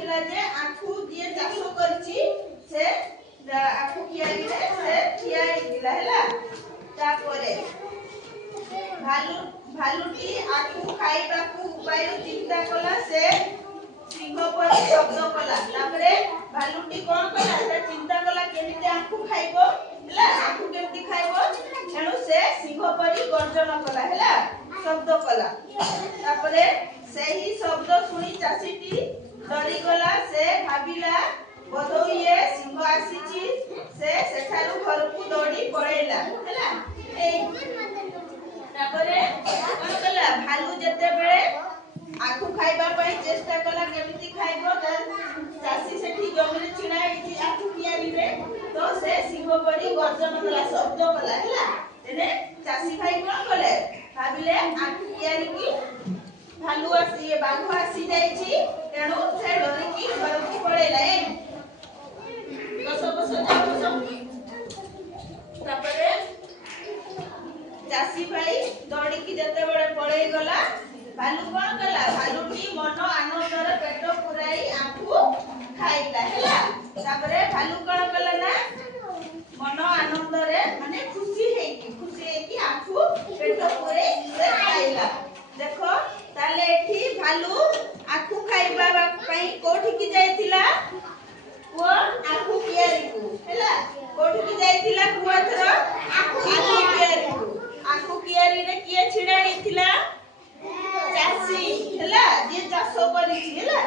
କହିଥିଲା ଯେ ଆଖୁ ଯିଏ ଚାଷ କରିଛି ସେ ଆଖୁ କିଆରିରେ ସେ ଠିଆ ହେଇଥିଲା ହେଲା। ତାପରେ ଭାଲୁଟି ଆଖୁ ଖାଇବାକୁ ଉପାୟ ଚିନ୍ତା କଲା। ସେ ସିଂହ ପରି ଶବ୍ଦ କଲା। ତାପରେ ଭାଲୁଟି କଣ କଲା? ସେ ଚିନ୍ତା କଲା କେମିତି ଆଖୁ ଖାଇବ ହେଲା। ଆଖୁ କେମିତି ଖାଇବ? ତେଣୁ ସେ ସିଂହ ପରି ଗର୍ଜନ କଲା ହେଲା, ଶବ୍ଦ କଲା। ତାପରେ ସେହି ଶବ୍ଦ ଶୁଣି ଚାଷୀଟି ଡରିଗଲା। ସେ ଭାବିଲା ବୋଧହୁଏ ସିଂହ ଆସିଛି। ସେ ସେଠାରୁ ଘରକୁ ଦୌଡ଼ି ପଳେଇଲା ହେଲା। ତାପରେ କଣ କଲା? ଭାଲୁ ଯେତେବେଳେ ଆଖୁ ଖାଇବା ପାଇଁ ଚେଷ୍ଟା କଲା କେମିତି ଖାଇବ, ଚାଷୀ ସେଠି ଜମିରେ ଛିଡା ହେଇଛି ଆଖୁ କିଆରିରେ, ତ ସେ ସିଂହ ପରି ଗର୍ଜନ କଲା, ଶବ୍ଦ କଲା ହେଲା। ତେଣେ ଚାଷୀ ଭାଇ କଣ କଲେ? ଭାବିଲେ ଆଖୁ କିଆରିକି ବାଘ ଆସି ଯାଇଛି, ତେଣୁ ସେ ଡରିକି ଘରକୁ ପଳେଇଲା। ତାପରେ ଚାଷୀ ଭାଇ ଦୌଡ଼ିକି ଯେତେବେଳେ ପଳେଇ ଗଲା, ଭାଲୁ କଣ କଲା? ଭାଲୁଟି ମନ ଆନନ୍ଦରେ ପେଟ ପୁରାଇ ଆଖୁ ଖାଇଲା ହେଲା। ତାପରେ ଭାଲୁ କଣ କଲା ନା ମନ ଆନନ୍ଦରେ ମାନେ ଖୁସି ହେଇକି ଆଖୁ ପେଟ ପୁରେଇ ସେ ଖାଇଲା। ଦେଖ ତାହେଲେ ଏଠି ଭାଲୁ ଆଖୁ ଖାଇବା ପାଇଁ କୋଉଠିକି ଯାଇଥିଲା? କୁହ ଆଖୁ କିଆରିକୁ ହେଲା। କୋଉଠିକି ଯାଇଥିଲା କୁହ ଏଥର? ଆଖୁ କିଆରିକୁ। ଆଖୁ କିଆରିରେ କିଏ ଛିଡା ହେଇଥିଲା? ଚାଷୀ ହେଲା, ଯିଏ ଚାଷ କରିଛି ହେଲା।